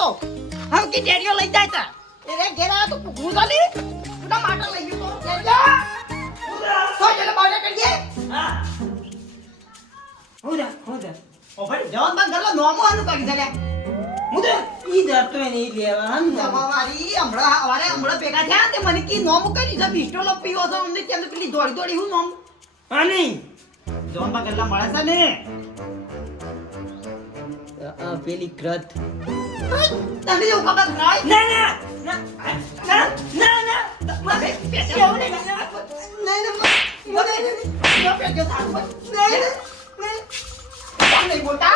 તો હમ કે ડેડીઓ લઈ જાય તા એ રે ઘેરા તો ભૂખું તો ની ના માટો લઈ ગયો તો કેજા તો જલે બાડે કરીએ હા હોદા ઓ ભાઈ જવાન માં ગલ્લો નોમો આનું કરી દે મુદે ઈ દરતો ને ઈ લેવા હમ તમારી હમણાં ભેગા થયા તે મને કી નોમ કરી છે બિસ્ટોલો પીવો છો અમને કેમ પેલી દોડી હું નોમ હા નહીં જવાન માં ગલ્લા મળે છે ને પેલી ક્રત તમે એવું ખબર નહીં ના મારે પેટ્યો નહીં નહીં બોલતા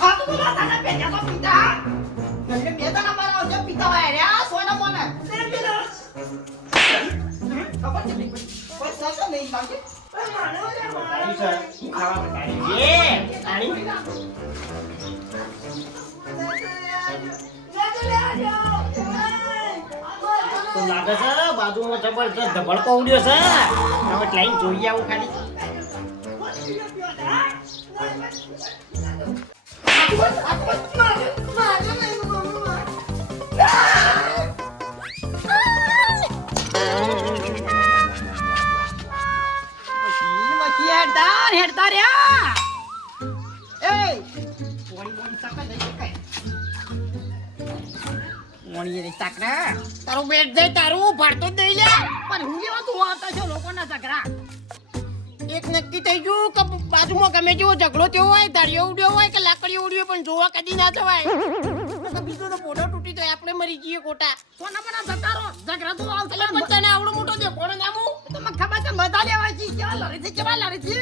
હા તો બોલા તાના પેટ્યા તો પિતા નમને બેતા ના મારા જે પિતા હોય રે આ સોના મોને ખબર છે કોઈ સાચો નહીં બાકી તો લાગે છે બાજુમાં જબરજસ્ત ધબડકો ઉડ્યો છે હવે લાઈન જોઈ આવું ખાલી હેડતા રહ્યા એ પોણી સકા જઈ શકાય મોણી રે સકરા તારું બેટ દે તારું ભરતો દઈ લે પણ હું કેવા તું આવતા છો લોકોના ઝઘડા એક નક્કી થઈ ગયું કે બાજુમાં ગમે જેવો ઝઘડો થયો હોય તાળીઓ ઉડ્યો હોય કે લાકડીઓ ઉડ્યો પણ જોવા કદી ના જવાય બીજો તો પોડો તૂટી તો આપણે મરી જઈએ કોટા સોના બના જતારો ઝઘડા તો આવતા પણ તને આવડો મોટો દે કોણ નામું તો મને ખબર છે મજા લેવા છે કેવા લડે છે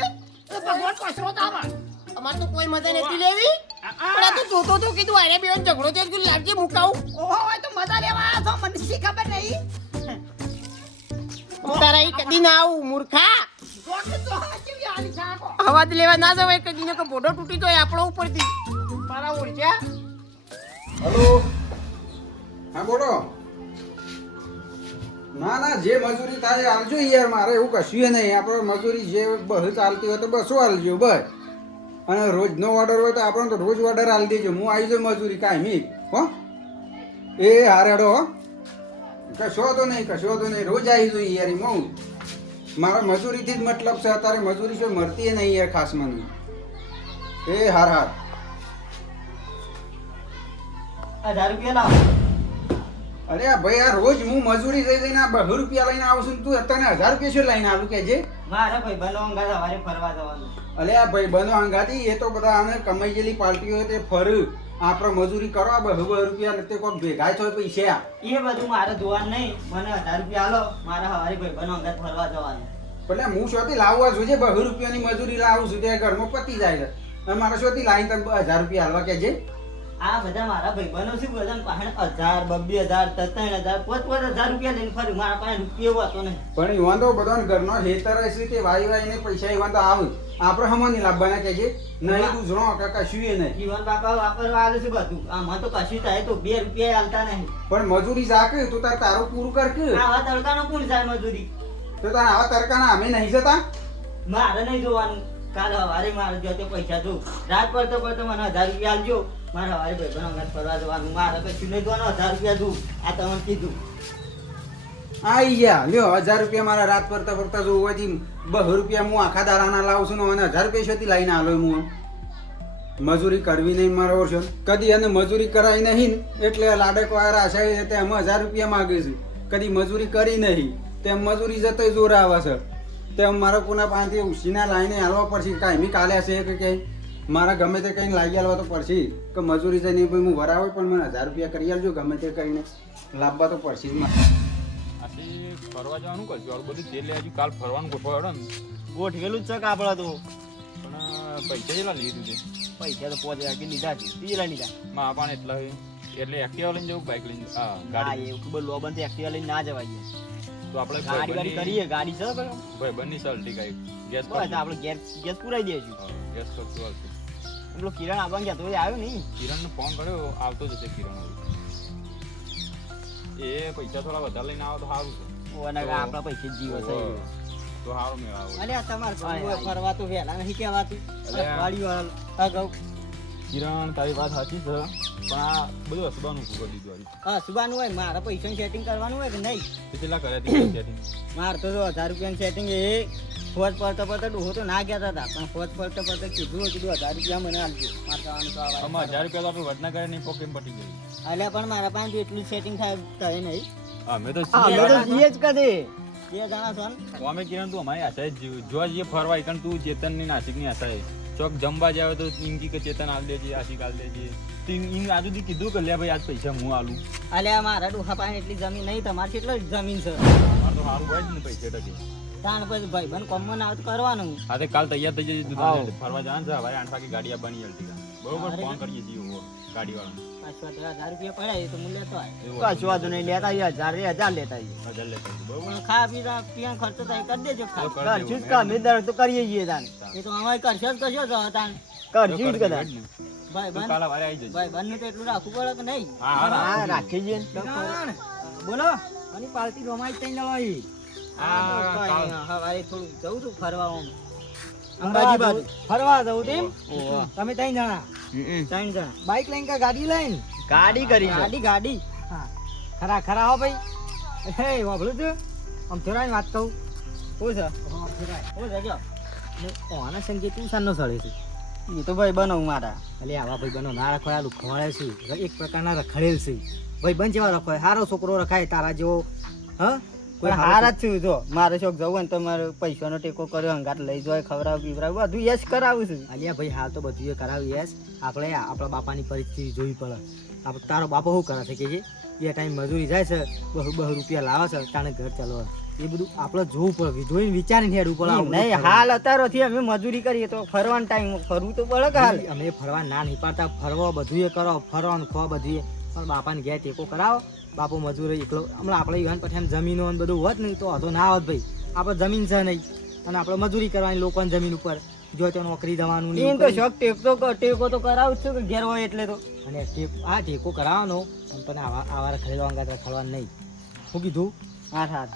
ભગવાન પછરો તાવા અમાર તો કોઈ મજા નથી લેવી પણ તું જોતો તો કીધું આરે બેન ઝઘડો તે કીધું લાગજે મુકાવું ઓહો હોય તો મજા લેવા આયા છો મને શી ખબર નહીં તારા ઈ કદી ના આવું મૂર્ખા અવાજ લેવા ના જવાય કદી ને કે બોડો તૂટી તો આપણો ઉપરથી મારા ઓળખ્યા હેલો હા બોલો ના જે મજૂરી થાય આલજો યાર મારે એવું કશું નહીં આપણે મજૂરી જે બહુ ચાલતી હોય તો બસો આલજો બસ અને રોજનો ઓર્ડર હોય તો આપણને તો રોજ ઓર્ડર આલી દેજો હું આવી જાઉં મજૂરી કાંઈ હો એ હારેડો હો કશો તો નહીં રોજ આવી જાઉં યાર હું મારા મજૂરીથી જ મતલબ છે અત્યારે મજૂરી શું મળતી નહીં યાર ખાસ મને એ હાર 1000 રૂપિયા લાવ અરે ભાઈ આ રોજ હું મજૂરી જઈને 200 રૂપિયા લઈને આવું છું તું અત્યારે 1000 રૂપિયા શું લઈને આવું કે જે મારા ભાઈ બનો અંગા સવારે ફરવા જવાનું અલે આ ભાઈ બનો અંગાથી એ તો બધા આને કમાઈ ગયેલી પાર્ટી હોય તે ફર આપણે મજૂરી કરો 200 રૂપિયા તે કોઈ ભેગા થાય પૈસા એ બધું મારે જોવાનું નહીં મને 1000 રૂપિયા આલો મારા હવારે ભાઈ બનો અંગા ફરવા જવાનું એટલે હું શોથી લાવવા જોઈએ 200 રૂપિયાની મજૂરી લાવું છું તે ઘરમાં પતી જાય છે અને મારે શોથી લાવીને તમે 1000 રૂપિયા હાલવા કે જે આ બધા મારા ભાઈ બનો છે બધા પાસે 1000 2000 3000 5000 રૂપિયા લઈને ફરી મારા પાસે રૂપિયો હતો નહીં પણ ઈવાન તો બધાને ઘરનો હેતર હશે તે વાઈને પૈસા ઈવાન તો આવે આપણે હમણાં લાવવાના કે છે નહીં દૂધણો કે કશું એ નહીં જીવન બાપા વાપરવા આલે છે બધું આમાં તો કશું થાય તો 2 રૂપિયા આલતા નહીં પણ મજૂરી જાકે તો તારું પૂરું કર કે આવા તડકાનો કોણ જાય મજૂરી તો તાર આવા તડકાના અમે નહીં જતા મારે નહીં જોવાનું કાલ હવારે મારે જો તે પૈસા જો રાત પડતો મને 1000 રૂપિયા આલજો મારા હવારે ભાઈ બનો અંગા ફરવા જવાનું મારે કશું નહીં જોવાનું 1000 રૂપિયા દઉં આ તમને કીધું આઈ ગયા લ્યો 1000 રૂપિયા મારા રાત પડતા જોવાથી 200 રૂપિયા હું આખા દાડાના લાવું છું ને 1000 રૂપિયા શોથી લઈને આલો હું મજૂરી કરવી નહીં મારો વર્ષો કદી એને મજૂરી કરાવી નહીં એટલે લાડક વાળા છે તે અમે 1000 રૂપિયા માગે છે કદી મજૂરી કરી નહીં તેમ મજૂરી જતો જોર આવે છે તેમ મારા કોના પાસેથી ઉસીના લાઈને હાલવા પડશે કાંઈ કાલે હશે કે ક્યાંય મારા ગમે તે કંઈ લાગી હાલવા તો પડશે કે મજૂરી જઈને ભાઈ હું ભરાવે પણ મને 1000 રૂપિયા કરી આલજો ગમે તે કરીને લાવવા તો પડશે જ મારે ફરવા જવાનું કરજો બધું જે લે હજુ કાલ ફરવાનું ગોઠવાડો ને ગોઠવેલું જ છે કે આપણા તો પણ પૈસા કેટલા લીધું છે પૈસા તો 5000 લીધા છે બીજા લીધા માં પણ એટલા એટલે એક્ટિવા લઈને જવું બાઇક લઈને હા ગાડી એવું ખબર લોબન તો એક્ટિવા લઈને ના જવાય તો આપણે ગાડી કરીએ ગાડી છે ભાઈ બંને સલ્ટી કાઈ ગેસ બસ આપણે ગેસ પુરાઈ દઈશું ગેસ કરશું હાલશે પેલો કિરણ આવવાનું ગયા તો આવ્યો નહીં કિરણને ફોન કર્યો આવતો જશે કિરણ એ પૈસા થોડા વધારે લઈને આવો તો સારું છે આપણા પૈસે જીવો છે તો સારું મેળ આવો અરે આ તમારે ફરવા તો વહેલા નહીં કહેવાતું વાડી વાળા કિરણ તારી વાત સાચી છે પણ આ બધું હસવાનું ઊભું કરી દીધું હરી. હા સુબાનું હોય મારે પૈસાનું સેટિંગ કરવાનું હોય કે નહીં? તે કેટલા કર્યા હતી setting? મારે તો 1000 રૂપિયાનું સેટિંગ એ ફોજ પડતો પડતો ડોહો તો ના કહેતા હતા પણ ફોજ પડતો પડતો કીધું 1000 રૂપિયા મને આપજો મારે જવાનું તો આ આમાં 1000 રૂપિયા તો આપણે વધના કરે નહીં પોકેમ પટી ગઈ. એટલે પણ મારા પાસે એટલું સેટિંગ થાય નહીં. અમે તો છીએ જ કદે 2 જણા છો ને? અમે કિરણ તું અમારી આશાએ જ જીવ જોવા જઈએ ફરવા કારણ તું ચેતન ની નાસિક ની આશાએ ચોક જમવા જાવ તો ઇંકી કે ચેતન આલ દેજે આશિક આલ દેજે ઇન આજુથી કીધું કે લે ભાઈ આજ પૈસા હું આલું. અલ્યા મારા ડોહા પાસે એટલી જમીન નહીં તમારે કેટલી જમીન છે? મારે તો સારું હોય જ ને પૈસા ટકે. તાણ પછી ભાઈ બન કોમન આવ કરવાનું. હા તે કાલ તૈયાર થઈ જજે તું ફરવા જવાનું છે ભાઈ 8 વાગે ગાડી આપવાની અલ્ટિકા બરોબર ફોન કરીએ છીએ ગાડી વાળાને. 1000 રૂપિયા પડ્યા તો હું લેતો એવું કશું વાંધો નહીં લેતા 1000 લેતા હજાર લેતા આવીએ, બરોબર. ખા પીવાનો ખર્ચો થાય કરી દેજો તો કરી દેવું. તો કરીએ છીએ તાન એ તો અમારે કરશો જ કશો તો તાન કરશું જ કદાચ ભાઈ તું બન કાલે વારે આવી જજે. ભાઈ બન તો એટલું રાખવું પડે કે નહીં? હા હા રાખી જઈએ બોલો અને પાર્ટી રમાઈ તઈ લવાઈ હવારે થોડું જવું છું ફરવા અંબાજી બાજુ ફરવા જવું તેમ તમે 3 જણા 3 જણા બાઈક લઈને કે ગાડી લઈને? ગાડી કરી ગાડી હા ખરા હો ભાઈ હે વાભળું છું આમ થોડા વાત કહું શું છે ઓ જજો ઓના સંગે તું સાનો સળે છે એ તો ભાઈ બનો મારા એટલે આવા ભાઈ બનો ના રખવાય આલું ખવાડે છે એક પ્રકારના રખડેલ છે ભાઈ બન જેવા રખવાય સારો છોકરો રખાય તારા જેવો હા કોઈ હારા જ છું જો મારે શોખ જવું ને તો મારે પૈસાનો ટેકો કર્યો હંગાટ લઈ જાય ખવડાવ પીવડાવ બધું યશ કરાવું છું અલ્યા ભાઈ હાલ તો બધું એ કરાવ્યું યશ આપણે આપણા બાપાની પરિસ્થિતિ જોવી પડે આપણે તારો બાપો શું કરે છે કે એ ટાઈમ મજૂરી જાય છે બહુ રૂપિયા લાવે છે તાણે ઘર ચાલવા એ બધું આપણે જોવું પડે જોઈને વિચારીને હેડવું પડે નહીં હાલ અત્યારથી અમે મજૂરી કરીએ તો ફરવાનો ટાઈમ ફરવું તો પડે કે હાલ અમે ફરવા ના નહીં પાડતા ફરવા બધું એ કરો ફરવાનું ખવા બધું પણ બાપાને ઘેર ટેકો કરાવો બાપુ મજૂરી એકલો હમણાં આપણે યુવાન પઠાણ જમીનો ને બધું હોત ને તો હતો ના હોત ભાઈ આપણે જમીન છે નહીં અને આપણે મજૂરી કરવાની લોકોની જમીન ઉપર જો તો નોકરી જવાનું નહીં તો શોખ ટેકો તો કરાવું છું કે ઘેર હોય એટલે તો અને આ ટેકો કરાવવાનો પણ આવા ખરીદવા અંગાત રખડવાનું નહીં શું કીધું? હા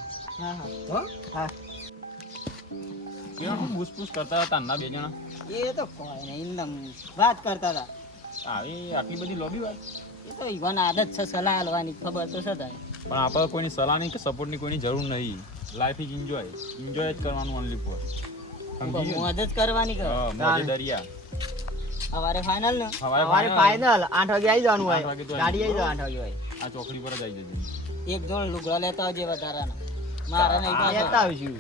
કિરણ હું પૂછપૂછ કરતા હતા ના 2 જણા એ તો કોઈ નહીં વાત કરતા હતા આવી આટલી બધી લોબી વાત એ તો ઈવન આદત છે સલાહ આલવાની ખબર તો છે તને પણ આપણે કોઈની સલાહની કે સપોર્ટની કોઈની જરૂર નહીં. લાઈફ ઇઝ એન્જોય જ કરવાનું ઓનલી ફોર. મોજ જ કરવાની કે મોજે દરિયા. સવારે ફાઇનલ ને સવારે ફાઇનલ 8 વાગે આવી જવાનું 8 વાગે તો હોય ગાડી આવી જાય 8 વાગે હોય આ ચોકડી પર જ આવી જજે. એક જણ લુગડા લેતા આવજે વધારાના મારે નહીં લેતા આવશું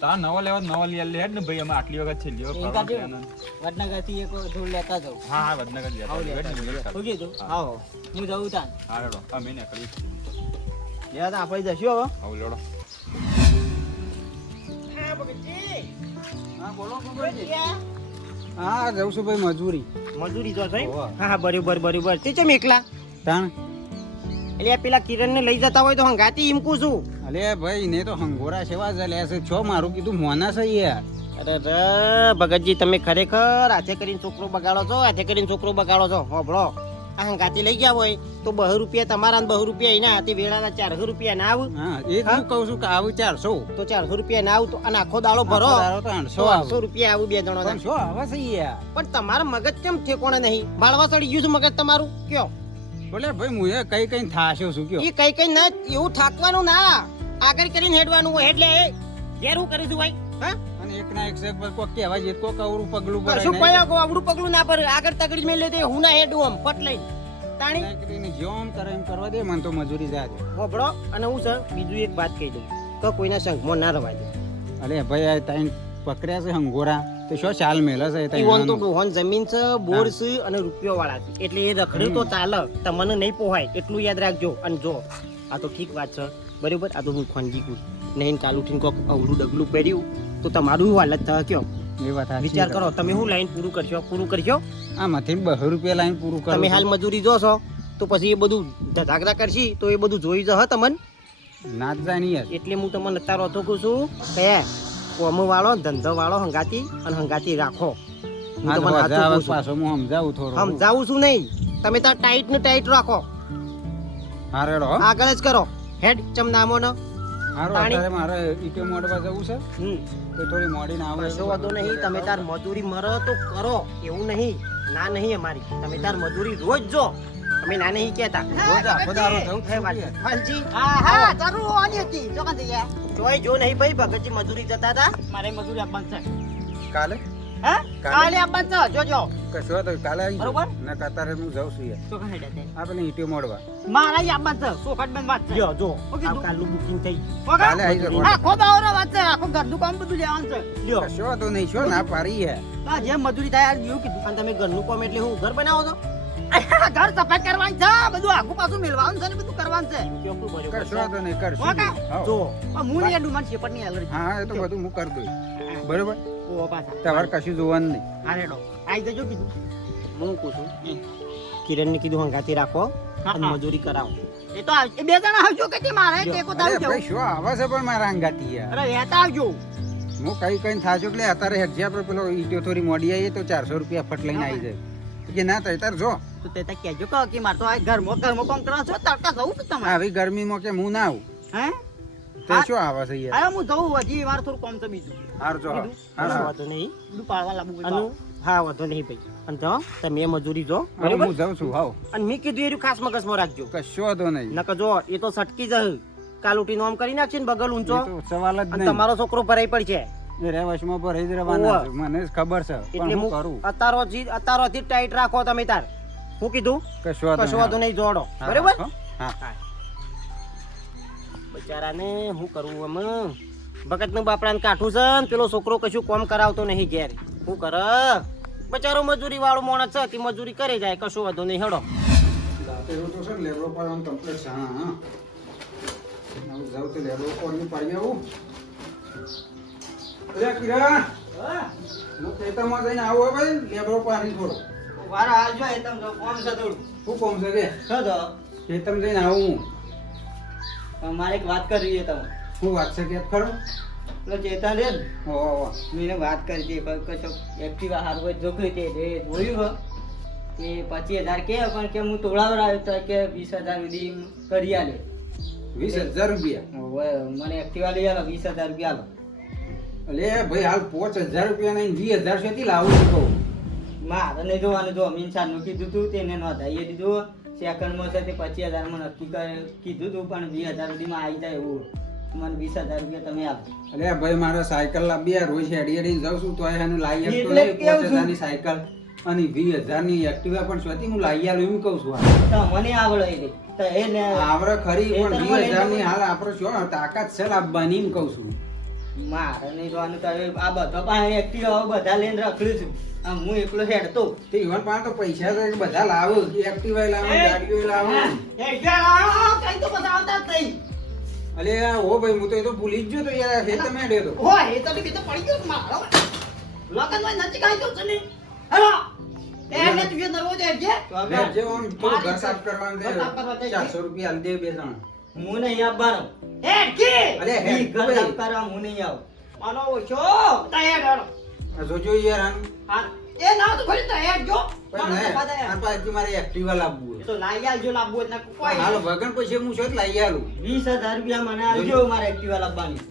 તારા નવા લેવા નવા લે હેડ ને ભાઈ અમે આટલી વખત છેલ્લી વખત વડનગરથી એક ધૂળ લેતા જાઉં. હા વડનગર લેતા શું કીધું? આવો હું જવું તાન હા રેડો અમે ને કરી લેવા તો આપણે જશું હવે આવ લેડો. હા જઉં છું ભાઈ મજૂરી તો થઈ હા બરોબર તે ચમ એકલા તાણ એટલે પેલા કિરણ ને લઈ જતા હોય તો હંગાતી ઈમકું છું. અલે ભાઈ ને તો હંગોરા સેવા જ લે છે છો મારું કીધું મોના છે યાર. અરે ભગતજી તમે ખરેખર હાથે કરીને છોકરો બગાડો છો હોભળો આ હંગાતી લઈ ગયા હોય તો 200 રૂપિયા તમારા ને 200 રૂપિયા એના હાથે વેળાના 400 રૂપિયા ના આવું હા એ જ હું કહું છું કે આવું 400 તો 400 રૂપિયા ના આવું તો અને આખો દાડો ભરો તો 800 રૂપિયા આવું 2 જણો પણ શું આવે છે યાર. પણ તમારા મગજ કેમ ઠેકોણે નહીં બાળવા ચડી ગયું છે મગજ તમારું કયો બોલે ભાઈ હું એ કઈ થાશો છું કયો એ કઈ ના એવું થાકવાનું ના આગળ કરીને હેડવાનું હોય એટલે ઘેર હું કરીશું ભાઈ હા અને એક ના એક સેક પર કોક કહેવા જે કોક અવરું પગલું શું કોઈ આવડું પગલું ના પર આગળ તગડી મેં લે હું ના હેડું આમ પટ લઈને તાણી કરીને જેમ કરે એમ કરવા દે મને તો મજૂરી જા દે હોબળો અને હું સર બીજું એક વાત કહી દઉં તો કોઈના સંગમાં ના રવાય દે અરે ભાઈ આ તાઈન પકડ્યા છે હંગોરા તો શું ચાલ મેલે છે તાઈન ઈવન તો ડોહન જમીન છે બોર છે અને રૂપિયો વાળા છે એટલે એ રખડ્યું તો ચાલે તમને નહીં પોહાય એટલું યાદ રાખજો અને જો આ તો ઠીક વાત છે બરોબર આ તો હું ખોનજી કું નહીં કાલ ઉઠીને કોક અવળું ડગલું પહેર્યું તો તમારું હાલત થાય કયો એ વાત વિચાર કરો તમે શું લાઈન પૂરું કરશો આમાંથી 200 રૂપિયા લાઈન પૂરું કરો તમે હાલ મજૂરી જોશો તો પછી એ બધું ઝાગરા કરશી તો એ બધું જોઈ જશે તમને ના જ જાય ને યાર. એટલે હું તમને અત્યારે હતો કહું છું કે કોમ વાળો ધંધો વાળો હંગાતી રાખો હું આ તો તમને સાચું હજાર કહું છું. પાછો હું સમજાવું થોડું સમજાવું છું નહીં તમે તાર ટાઈટ ને ટાઈટ રાખો હા રેડો આગળ જ કરો હેડ ચમ નામો ન હારું તાણી. અત્યારે મારે ઈટો મોડવા જવું છે તો થોડી મોડી ના આવે કશો વાંધો નહીં તમે તાર મજૂરી મરો તો કરો એવું નહીં ના નહીં અમારી તમે તાર મજૂરી રોજ જો અમે ના નહીં કહેતા રોજ આખો દાડો જવું જ હે છું વાત. યાર. વાલજી હા જરૂર હોવાની હતી જો કાં જઈએ જોઈ જો નહીં ભાઈ ભગતજી મજૂરી જતા હતા મારે મજૂરી આપવાની છે કાલે હે કાલે આપવાનું છે જોજો કશો તો કાલે આવી બરોબર. ના કતારે હું જાઉં છું યાર તો કાં હેડે આ પેલી ઈંટીઓ મોડવા મારા આપવાનું છે સોખટ બંધ વાત છે લ્યો જો ઓકે, આ કાલનું બુકિંગ થઈ કાલે આવી જાવ આખો દાવરો વાત છે આખો ઘરનું કામ બધું લેવાનું છે લ્યો કશો તો નહીં શું ના પાડી હે આ જેમ મજૂરી થાય આ એવું કીધું અને તમે ઘરનું કામ એટલે હું ઘર બનાવો છો ઘર સફાઈ કરવાની છે બધું આખું પાછું મેળવાનું છે ને બધું કરવાનું છે ચોખ્ખું બરોબર કશો તો નહીં કરશું વાહ, કાં? હાવ. જો પણ હું નહીં ડુમન શેપટ ની એલર્જી હા હા, એ તો બધું હું કરી દઉં બરોબર ઓ પાછા તમારે કશું જોવાનું નહીં હા રેડો આઈ જજો કીધું હું કહું છું કિરણને કીધું હંગાથી રાખો અને હા. મજૂરી કરાવો એ તો એ બે જણા આવજો કે તે મારે ટેકો અરે તારું ભાઈ જવું શું આવે છે પણ મારા અંગાતી યાર અરે વહેતા આવજો હું કઈ થાજો એટલે અત્યારે હેઠી આપણે પેલો ઈટીઓ થોડી મોડી આવીએ તો 400 રૂપિયા ફટ લઈને આવી જાય કે ના થાય તાર જો તો તે તો કહેજો કહો કે મારે તો આ ઘરમાં કામ કરો છો તડકા જવું છે તમારે આવી ગરમીમાં કે હું ના આવું હે તે શું આવે છે યાર હા હું જવું હજી મારે થોડું કામ છે બીજું હાર જો હાર કશો હાર. વાંધો નહીં બધું પાડવા લાવવું અનુ હા વાંધો નહીં ભાઈ અને જો તમે મજૂરી જો હવે બરોબર હું જાઉં છું હાવ અને મેં કીધું એનું ખાસ મગજમાં રાખજો કશો તો નહીં નકર જો એ તો સટકી જશે કાલ ઉઠીને આમ કરી નાખશે ને બગલ એ ઊંચો તો સવાલ જ અને નહીં તમારો છોકરો ભરાઈ પડશે એ રેવશમાં પર જ રહેવાના છે મને જ ખબર છે એટલે પણ હું હું કરું અત્યારોથી ટાઈટ રાખો તમે તાર હું કીધું કશો કશો વાંધો નહીં જોડો હા, બરાબર હો? હા બચારાને શું કરવું આમાં ભગતનું બાપડાને કાઠું છે ને પેલો છોકરો કશું કામ કરાવતો નહીં ઘેર શું કર બચારો મજૂરી વાળો માણસ છે તે મજૂરી કરે જાય કશું વાંધો નહીં હેડો દાંતે એવું તો છે ને લેબડો પાડવાનું કમ્પ્લીટ છે હા હા હવે જાઉં તો લેબડો પાડીને પાડી આવું અરે કિરણ હું ખેતરમાં જઈને આવું હો ભાઈ લેબડો પાડી થોડો વારા આવજો એ તમે કામ છે થોડું શું કોમ છે કે શું તો ખેતરમાં જઈને આવું હું મારે એક વાત કરવી છે તમે શું વાત છે કે ખરો પેલો ચેતન રે ને ઓહો મેં વાત કરી છે કશો એક્ટિવા હાર હોય જોખી તે જોયું હો કે 25,000 કે પણ કે હું તોડાવડાવ્યો તો કે 20,000 સુધી કરી આલે 20,000 રૂપિયા હવે મને એક્ટિવા લઈ આલો 20,000 રૂપિયા આલો અલે ભાઈ હાલ 5,000 રૂપિયા નહીં 20,000 શેથી લાવું છું કહું મારે નહીં જોવાનું જો મીનસારનું કીધું તું તેને નોંધાઈએ દીધું સેકન્ડમાં છે તે 25,000 માં નક્કી કીધું તું પણ 20,000 સુધીમાં આવી જાય એવું મને 20,000 રૂપિયા તમે આપો અરે ભાઈ મારે સાયકલ લાવી યાર રોજ હેડી હેડી જાઉં છું તોય એનું લાવી આપતો એટલે નહીં કેવું છું? 5,000 ની સાયકલ અને 20,000 ની એક્ટિવા પણ સ્વતી હું લાવી આલું એમ કહું છું આ. તો મને આવડે એ તો એ ને આવરે ખરી એ પણ તો મને 20,000 ની હાલ આપણે શું તાકાત છે લાવવાની એમ કહું છું મારે નહીં જોવાનું તો હવે આ બધા પાસે એક્ટિવા બધા લઈને રખડું છું આમ હું એકલો હેડતો તે ઈવન પાસે તો પૈસા તો એ બધા લાવો એક્ટિવા લાવો ગાડીઓ લાવો કઈ તો બધા આવતા જ નહીં અલે ઓ ભાઈ હું તો એ તો ભૂલી જ ગયો તો યાર હે તમે ડે તો હોય એ તો બી તો પડી ગયો મારો લગનમાં નથી કાઈ તો છે ને હેલો એને તું જે નરવો છે જે લે, જે આમ થોડું ઘર સાફ કરવાનું ઘર સાફ કરવા છે દે. 400 રૂપિયા હાલ દે બે જણ હું નહીં આવવાનો હેડ કે અરે હેડ ઈ ઘર ભાઈ. સાફ કરવા હું નહીં આવ માનો ઓછો તા હેડ હેડો આ જોજો યાર આમ હા એ ના તો ખરી તા હેડ જો પણ માનો હે તો બાદા આ પાછી મારે એક્ટિવા લાવવું એ તો લાઈ આવજો લાવવું એટલે છે કોઈ હાલો વગન પછી હું શું લાવી આલું 20,000 રૂપિયા મને આવજો મારે એક્ટિવા લાવવાની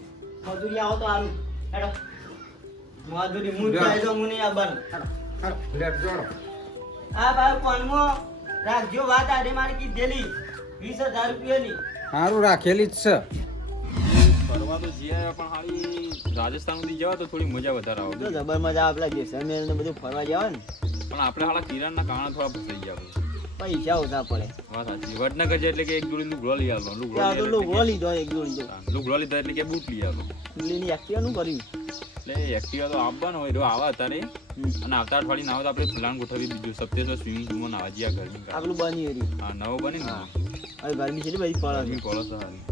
મજૂરી આવો તો હારું હેડો મજૂરી હું લ્યો. જાય તો હું નહીં આવવાનું હેડો હાલો, લેટ જોડો આ ભાઈ કોનમાં રાખજો વાત આડે મારે કીધેલી 20,000 રૂપિયાની સારું રાખેલી જ છે ફરવા તો જઈ આવ્યા પણ હાલી રાજસ્થાન સુધી જવા તો થોડી મજા વધારે આવે તો જબર મજા આપલા જેસલમેર ને બધું ફરવા જવા ને પણ આપણે હાલા કિરણના કારણે થોડા ફસાઈ ગયા આપણે. પૈસા ઓછા પડે વાત સાચી વડનગર જાય એટલે કે એક જોડી લુગડો લઈ આવવાનો ત્યાં તો લુગડો લીધો એક જોડી તો લુગડો લીધો એટલે કે બૂટ લઈ આવવાનો લીલી એક્ટિવા નું કર્યું એટલે એક્ટિવા તો આવવાનો હોય તો આવા અત્યારે અને આવતા અઠવાડિયે નાવા તો આપણે પ્લાન ગોઠવી બીજું સપ્તેશ્વર સ્વિમિંગ પુલમાં નાવા જઈએ આ ગરમી કાઢે. આપણું બની રહ્યું હા નવો બને ને હવે ગરમી છે બધી પડે ગરમી પડે છે હારી.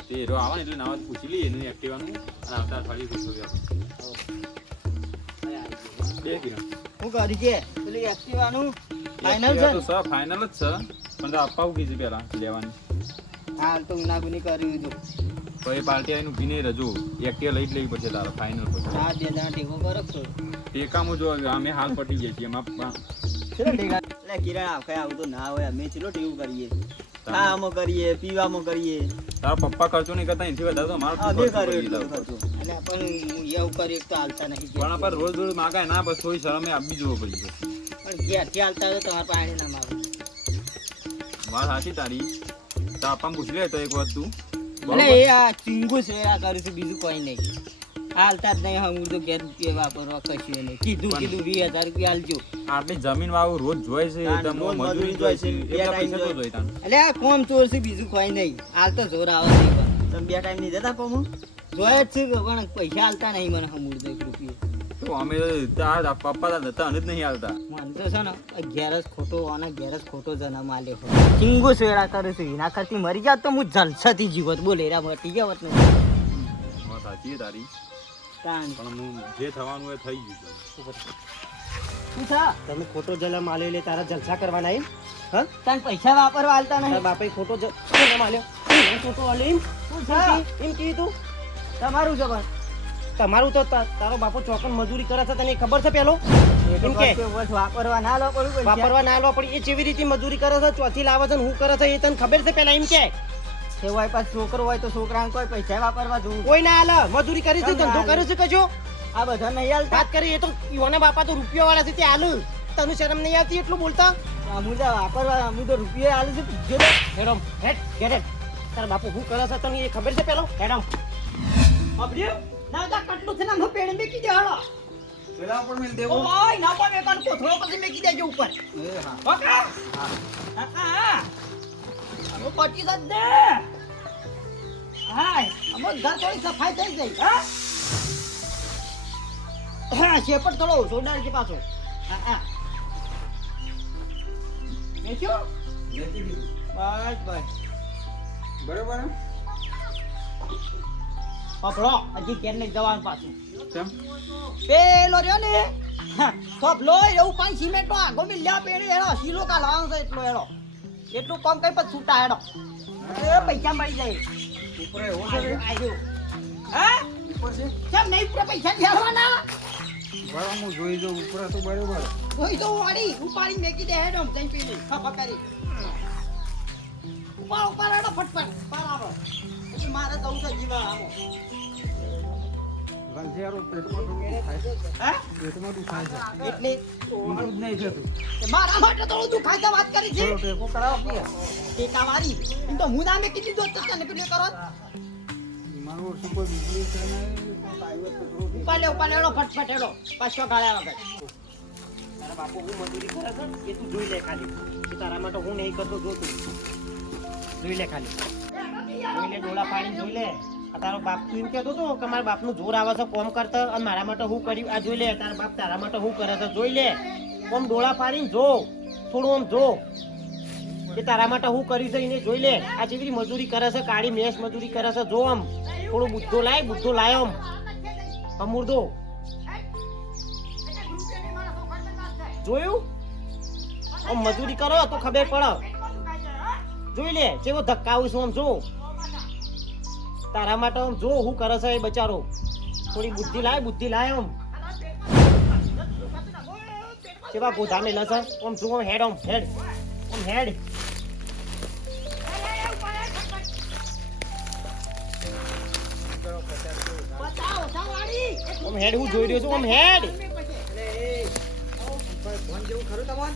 તે હીરો આવે ને એટલે નાવા પૂછી લઈએ એનું એક્ટિવાનું અને આવતા અઠવાડિયે ગોઠવી આપણે. બે કિરણ હું કરી છે પેલી એક્ટિવા નું ફાઇનલ એક્ટિવા છે તો સર ફાઇનલ જ છે પણ તો આપવા કીધું પેલા લેવાની હાલ તો ઉનાગુની કર્યું હતું તો એ પાર્ટી આવીને પીને રજો એક્ટિવા લઈ જ લેવી પડશે તારે ફાઇનલ પછી આ બે જણા ટેકો કરો છો ટેકામાં જો અમે હાલ પટી જઈએ છીએ એમાં ચલો ટેકા એટલે કિરણ આખે આવું તો ના હોય અમે ચલો ટેવું કરીએ ખાવામાં કરીએ પીવામાં કરીએ તારા પપ્પા ખર્ચો નહીં કરતા એનાથી વધારે તો મારો આ બે ખર્ચો કર્યો કરી એટલો દીધો. ખર્ચો અને પણ એવું કરીએ તો હાલતા નહીં પણ આપણે રોજ રોજ માગાય ના બસ થોડી શરમે આપી જોવો પડી પણ ઘેરથી હાલતા હોય તો તમારે પાણી ના માગે. વાત સાચી તારી તાપામાં પૂછી લે તો એક વાત તું અને એ આ ચીંગુ છે આ કરું છું બીજું કોઈ નહીં. હાલતા જ નહીં હું તો ઘેર રૂપિયા વાપરવા કશું નહીં. કીધું 20,000 રૂપિયા હાલજો. આપણી જમીન વાળું રોજ જોઈ છે તાન તમને રોજ મજૂરી મજૂરી જોઈ છે જોઈ છે, એટલા બે પૈસા તો ટાઈમ જોઈ તાન. એટલે આ કોમ ચોર છે બીજું કોઈ નહીં. હાલ તો જોર આવે નહીં પણ. તમે 2 ટાઈમ નહીં જતા પમો જોયા જ છે કે પણ પૈસા હાલતા નહીં મને હમૂળ તો 1 રૂપિયો. તો અમે તારા પપ્પા તા હતા જ નહીં હાલતા. મને તો છે ને ઘેર જ ખોટો અને ઘેર જ ખોટો જન્મ આલે છે. ચીંગુ શેડા કરું છું એના કરતી મરી જાત તો હું જલસાથી જીવત. બોલે એરા મટી જાવત ને વાત સાચી છે તારી તાન પણ હું જે થવાનું એ થઈ ગયું શું છે? તમે ખોટો જલમ આલ્યો એટલે તારા જલસા કરવાના એમ? હા? તાન પૈસા વાપરવા હાલતા તારા નહીં. બાપાએ ખોટો જલમ આલ્યો. એને ખોટો આલ્યો એમ? શું છે? એમ કીધું તું? તમારું છે બસ. તમારું તો તારો બાપો ચોકન મજૂરી કરે છે તને ખબર છે પેલો? એમ કે બસ વાપરવા ના લો પડ્યું પૈસા. વાપરવા ના લો પણ એ કેવી રીતે મજૂરી કરે છે, ચોથી લાવે છે ને હું કરે છે એ તને ખબર છે પેલા? એમ કે તે હોય પાછો છોકરો હોય તો છોકરાને કોઈ પૈસા વાપરવા જોવું. કોઈ ના હાલે. મજૂરી કરી છે, ધંધો કર્યો છે કજો આ બધા નહીં હાલતા. વાત કરી. એ તો યુવાના બાપા તો રૂપિયા વાળા છે તે હાલ. તને શરમ નહીં આવતી એટલું બોલતા? અમુ તો વાપરવા અમુ તો રૂપિયા હાલે છે. જો તો હેડમ હેડ ગેટ હેડ. તારા બાપુ શું કરે છે તને એ ખબર છે પેલો? હેડમ અબડ્યું ના જા કટલું છે ને હું પેણ મેકી દે હાલો. પેલા ઉપર મેલ દેવો. ઓય ના પણ મેકાન કોથળો પછી મેકી દેજો ઉપર. એ હા. ઓકે હા અમુ પટી જ દે. હાય અમુ ઘર થોડી સફાઈ થઈ ગઈ. હા શેપટ થોડો સોડાર કે પાછો. હા મેચ્યો લેતી દીધું. બસ બસ બરોબર હે? પકડો હજી ઘેર નહીં જવાનું પાછું. કેમ? પેલો રહ્યો ને થોપલો એવું પાણી સિમેન્ટ નો આગો મિલ્યા પેડી હેડો સીલો કાઢવાનો છે એટલો હેડો એટલું કામ કઈ પછી છૂટા હેડો એ પૈસા મળી જાય. ઉપર એવો છે રે? આજો હા ઉપર છે? કેમ નહીં ઉપર પૈસા દેવાના બરાબર હું જોઈ જાઉં ઉપર તો બરોબર. કોઈ તો વાડી ઉપાડી મેકી દે હેડો જઈ પેલી ખપા કરી ઉપર હેડો ફટફટ બરાબર પછી મારે જવું છે જીવા આવો. ગંજિયારો પેટમાં થોડું થાય છે. હા પેટમાં દુખાય છે. એટલે ઊંધું જ નહીં થતું. મારા માટે થોડું દુખાય છે વાત કરી છે. થોડો ટેકો કરાવો કે? ટેકા મારી એમ તો હું ના મેકી દીધો તો તને પેલું કરો મારું ઓછું કોઈ બીજલી છે ને આવ્યો તો થોડું ટેકો. ઉપાડે હેડો ફટફટ હેડો પાછો ગાળ્યા વગર. તારા બાપુ હું મજૂરી કરે છે એ તું જોઈ લે ખાલી. કે તારા માટે હું નહીં કરતો જો તું જોઈ લે ખાલી. જોઈ લે ડોળા પાણી જોઈ લે. આ તારો બાપ તું એમ કહેતો હતો કે મારા બાપનું જોર આવે છે કોમ કરતા અને મારા માટે હું કર્યું આ જોઈ લે. તારા બાપ તારા માટે હું કરે છે જોઈ લે. કોમ ડોળા પાડીને જો થોડું આમ જો કે તારા માટે હું કર્યું છે એને જોઈ લે. આ જેવી મજૂરી કરે છે કાળી મેસ મજૂરી કરે છે જો આમ થોડું બુદ્ધો લાય આમ અમૂર્દો જોયું આમ મજૂરી કરો તો ખબર પડે. જોઈ લે કેવો ધક્કાવું છું આમ જો તારા માટે આમ જો હું કરે છે એ બચારો. થોડી બુદ્ધિ લાય આમ કેવા ગોધા મેલા છે આમ જો આમ હેડ આમ હેડ આમ હેડ હું જોઈ રહ્યો છું આમ હેડ. ફોન જેવું ખરું તમાર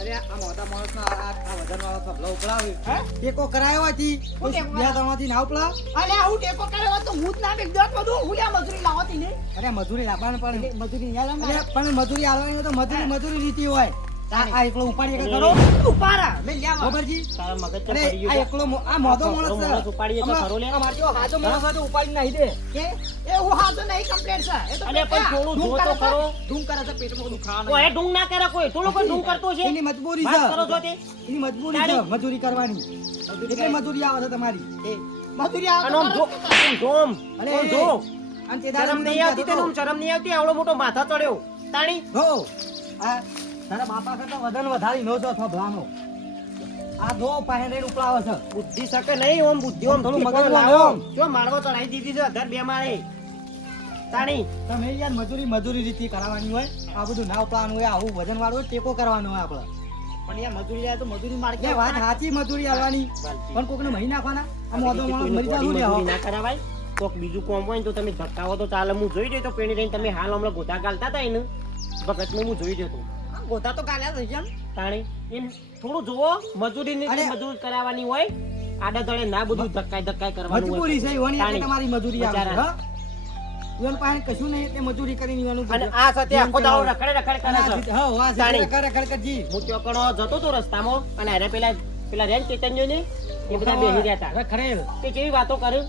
અરે આ મોટા માણસનો આ વધારવાળો સપલો ઉપડાવ્યો હે ટેકો કરાયો હતી બે તમાથી ના ઉપડા. અરે હું ટેકો કરાયો તો હું જ ના બેક દોત બધું હું લ્યા મજૂરી લાવતી ને. અરે મજૂરી લાવવાનું પણ મજૂરી નહીં આલવાનું. પણ મજૂરી આલવાની તો મજૂરી રીતિ હોય. આ એકલો ઉપાડી કે કરો ઉપાડા મે લ્યા ખબરજી તારા મગજ પર અરે પડી આ ગયો એકલો આ મોદો માણસ છે. ઉપાડીએ તો ખરો લે. અમાર જો હાજો માણસ હોય તો ઉપાડી નાખી દે કે એ હું હાજો નહીં કમ્પ્લેટ છે એ તો અરે પણ થોડું જો તો ખરો. ધૂમ કરે છે પેટમાં દુખાવા કોઈ ઢુંગ ના કરે કોઈ થોડું કોઈ ઢુંગ કરતો છે એની મજબૂરી વાત છે કરો છો તે એની મજબૂરી છે મજૂરી કરવાની એટલે મજૂરી આવે છે તમારી મજૂરી આવે અને આમ જો આમ જો આમ. અરે આમ જો અને તે શરમ નહીં આવતી તને આમ શરમ નહીં આવતી આવડો મોટો માથા ચડ્યો તાણી હો આ તારા બાપા કરતા વજન વધારી નો છો થોભલાનો આ દો પાસે રહીને ઉપડાવે છે બુદ્ધિ શકે નહીં ઓમ બુદ્ધિ ઓમ થોડું મગજ મગજમાં લાવો લાવો. જો માળવો ચડાઈ દીધી છે અધર બે માળે તાણી તમે યાર મજૂરી રીતે કરાવવાની હોય આ બધું ના ઉપડાવવાનું હોય આવું વજન વાળું ટેકો કરવાનો હોય આપણે પણ યાર મજૂરી જાય તો મજૂરી માર એ વાત સાચી મજૂરી આવવાની પણ કોકને મહી નાખવાના આ મોદો માણસ મરી જવું મજૂરી ના કરાવાય કોક બીજું કોમ હોય ને તો તમે ધક્કાવો તો ચાલે હું જોઈ રહ્યો તો પેણી રહીને તમે હાલ હમણાં ગોતા ગાલતા હતા એને વખતમાં હું જોઈ રહ્યો તો ગોતા તો કાલ્યા થઈ ગયા તાણી એમ થોડું જોવો મજૂરી ની અને- મજૂર કરાવવાની હોય આડા દળે ના બધું ધક્કાય કરવાનું હોય મજબૂરી છે ઈવાની એટલે તાણી. તમારી મજૂરી આવે છે બચારા. હા ઈવન પાસે કશું નહીં એટલે મજૂરી કરીને ઈવાનું અને બધું. આ સાથે આખો દાડો રખડે કરે છે હા વાહ તાણી. ખરેખર કરજી હું ત્યાં કણો જતો તો રસ્તામાં અને અરે પેલા રેન ચેતન્યો ને એ બધા બેસી રહ્યા હતા ખરેલ તે કેવી વાતો કરે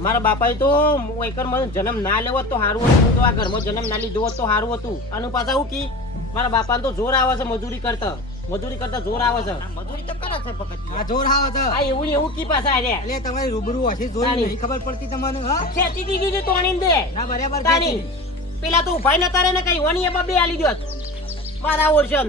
મારા બાપાએ તો એકર મને જન્મ ના લેવો હોત તો સારું હતું હું તો આ ઘરમાં જન્મ ના લીધો હોત તો સારું હતું અને પાછા હું કી મારા બાપાને તો જોર આવે છે મજૂરી કરતા જોર આવે છે મજૂરી તો કરે છે ભગત આ જોર હાવ છે આ એવું ને એવું કી પાછા આર્યા એટલે તમારી રૂબરૂ હશે જોઈ તાણી. નહીં ખબર પડતી તમને હા ખેંચી દીધી છે તોણીને દે ના બરાબર તાણી ખેંચી. પેલા તો ઉભાઈ નતા રે ને કઈ વાની એમાં બે આલી દોત મારા ઓર્શન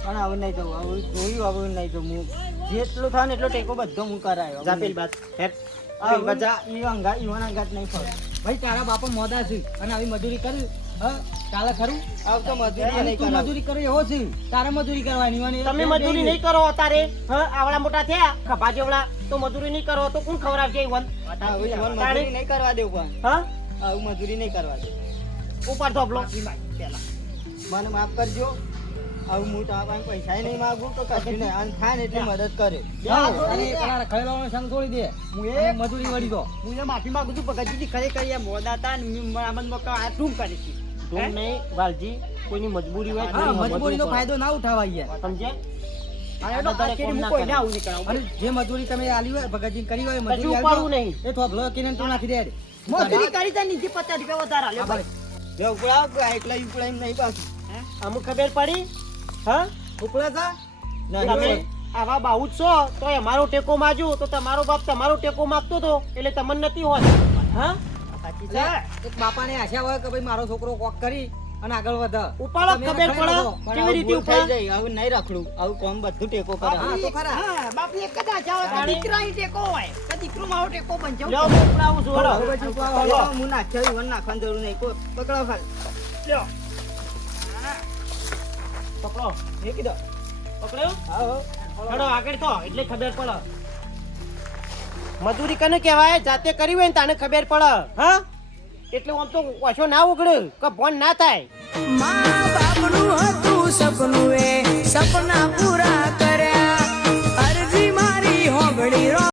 પણ હવે નહીં જવું હવે જોયું હવે નહીં જવું હું જેટલું થાય ને એટલો ટેકો બધો હું કરાયો જા પેલી બાત હેટ આ બધા ઈવન અંગાત નહીં ફરે ભાઈ તારા બાપા મોદા છે અને આવી મજૂરી કરી હા ચાલે ખરું આવ તો મજૂરી અને નહીં તું કરાવ મજૂરી કરે એવો છે તારે મજૂરી કરવાની અને તમે મજૂરી નહીં કરો તારે હા આવડા મોટા થયા ખભા જેવડા તો મજૂરી નહીં કરો તો કોણ ખવડાવશે ઈવન હવે ઈવન મજૂરી નહીં કરવા દેવું પણ હા આવું મજૂરી નહીં કરવા દે ઉપર થોપલો મને માફ કરજો હવે હું તમારા પાસે પૈસા નહીં માંગુ તો કશું નહીં અને થાય ને એટલી મદદ કરે હા, અને પેલા રખડેલાઓને સંગ છોડી દે હું અને એ મજૂરી વળી દો હું એ માફી માંગુ છું ભગતજી ખરેખર એ મોડા હતા ને મરામત આ શું કરી છે તું નહીં વાલજી કોઈની મજબૂરી હોય હા તો મજબૂરીનો ફાયદો ના ઉઠાવાય યાર સમજે અને એનો તારે આખી કોમ હું ના કોઈને કરે. આવું નહીં કરાવું અને જે મજૂરી તમે આલી હોય ભગતજી કરી હોય કશું મજૂરી ઉપાડવું આલજો. નહીં. એ થોભલો કિરણ તું નાખી દે મજૂરી કરી તો નીચે 50 રૂપિયા વધારે આલ્યો હા, ભાઈ લે ઉપડા એકલા ઉપડા એમ નહીં પાછું અમુક ખબર પડી હા ઉપલા જા તમે આવા બાઉ જ છો તો અમારો ટેકો માજુ તો તમારો બાપ તમારો ટેકો માગતો તો એટલે તમને નથી હોત હા સાચી એટલે છે એક બાપાને આશા હોય કે ભાઈ મારો છોકરો કોક કરી અને આગળ વધે ઉપાડો તમે ખબર રખડેલો પડે છો. કેવી રીતે ભૂલ થઈ ઉપાડ જાય આવું નહીં રખડું આવું કામ બધું ટેકો કરે હા તો ખરા હા બાપી એક જ આશા હોય કે તાણી. દીકરા ઈ ટેકો હોય કે દીકરો મારો ટેકો બનજો લ્યો હું ઉપડાવું છું હવે હેડો. પછી ઉપાડો. હું નાખ્યા ઈવન નાખવાની જરૂર નહીં કોઈ પકડો ખાલી લ્યો પકડો એ કીધો પકડ્યો હા હેડો આગળ તો એટલે ખબર પડે મજૂરી કને કહેવાય જાતે કરી હોય ને તાને ખબર પડે હા એટલે આમ તો ઓછો ના ઉગડે કે ફોન ના થાય મા બાપનું હતું સપનું એ સપના પૂરા